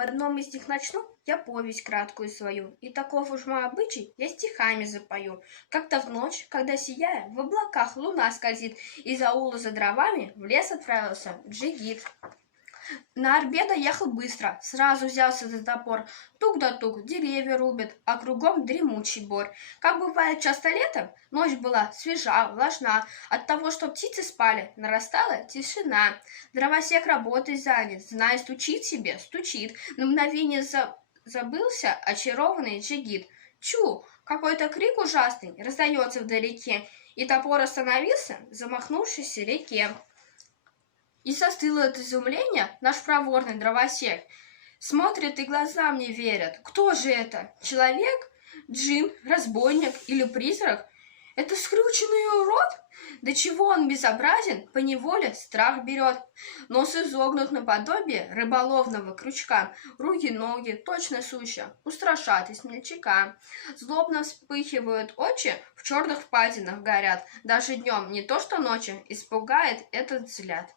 об одном из них начну, я повесть краткую свою, и таков уж мой обычай, я стихами запою. Как-то в ночь, когда сияя, в облаках луна скользит, из аула за дровами в лес отправился джигит. На орбе доехал быстро, сразу взялся за топор. Тук да тук, деревья рубят, а кругом дремучий бор. Как бывает часто летом, ночь была свежа, влажна. От того, что птицы спали, нарастала тишина. Дровосек работой занят, зная, стучит себе, стучит. На мгновение забылся очарованный джигит. Чу! Какой-то крик ужасный раздается вдалеке, и топор остановился, замахнувшись в реке. И застыло от изумления наш проворный дровосек. Смотрит и глазам не верят. Кто же это? Человек? Джин? Разбойник? Или призрак? Это скрюченный урод? До чего он безобразен, поневоле страх берет. Нос изогнут наподобие рыболовного крючка. Руки-ноги, точно суща, устрашат и смельчака. Злобно вспыхивают очи, в черных впадинах горят. Даже днем, не то что ночью, испугает этот взгляд.